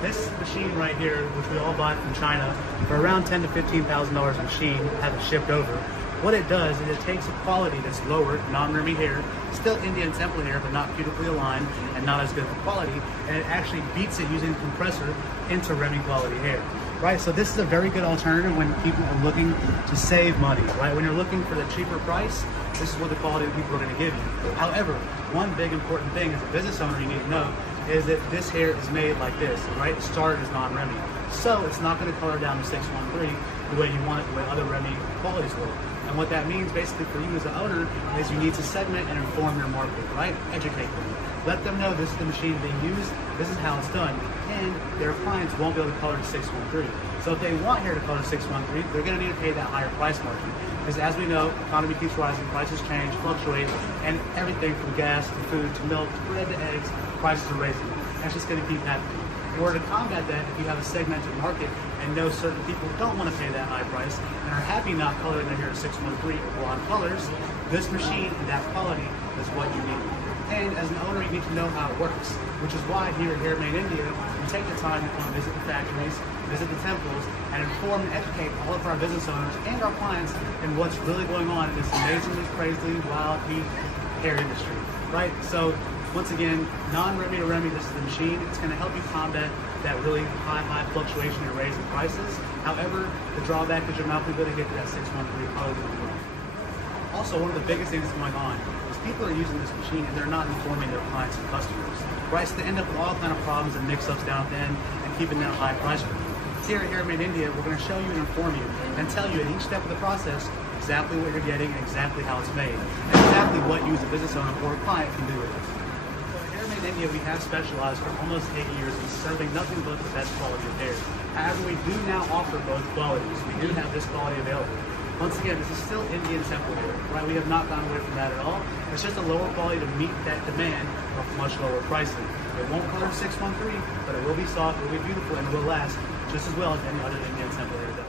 This machine right here, which we all buy from China for around $10,000 to $15,000 a machine, have it shipped over. What it does is it takes a quality that's lower, non-Remy hair, still Indian temple hair, but not beautifully aligned and not as good of quality, and it actually beats it using a compressor into Remy quality hair. Right, so this is a very good alternative when people are looking to save money, right? When you're looking for the cheaper price, this is what the quality that people are going to give you. However, one big important thing as a business owner you need to know is that this hair is made like this, right? It started as non-Remy. So it's not going to color down to 613 the way you want it, the way other Remy qualities will. And what that means basically for you as an owner is you need to segment and inform your market, right? Educate them. Let them know this is the machine they use, this is how it's done, and their clients won't be able to color to 613. So if they want hair to color to 613, they're going to need to pay that higher price margin. Because as we know, economy keeps rising, prices change, fluctuate, and everything from gas to food to milk to bread to eggs, prices are raising. That's just going to keep happening. In order to combat that, if you have a segmented market and know certain people don't want to pay that high price and are happy not coloring their hair to 613 or blonde colors, this machine and that quality is what you need. And as an owner, you need to know how it works, which is why here at HairMaidenIndia, we take the time to come visit the factories, visit the temples, and inform and educate all of our business owners and our clients in what's really going on in this amazingly, crazily, wild, neat hair industry, right? So once again, non-Remy to Remy, this is the machine. It's going to help you combat that really high fluctuation in raising prices. However, the drawback is you're not going to be able to get to that 613 color that you want. Also, one of the biggest things that's going on is people are using this machine and they're not informing their clients and customers, right? So they end up with all kind of problems and mix-ups down at the end and keeping that high price for you. Here at HairMaidenIndia, we're going to show you and inform you and tell you at each step of the process exactly what you're getting and exactly how it's made and exactly what you as a business owner or a client can do with it. HairMaidenIndia, we have specialized for almost 8 years in serving nothing but the best quality of hair. However, we do now offer both qualities. We do have this quality available. Once again, this is still Indian temple hair, right? We have not gone away from that at all. It's just a lower quality to meet that demand of much lower pricing. It won't color 613, but it will be soft, it will be beautiful, and it will last just as well as any other Indian temple hair does.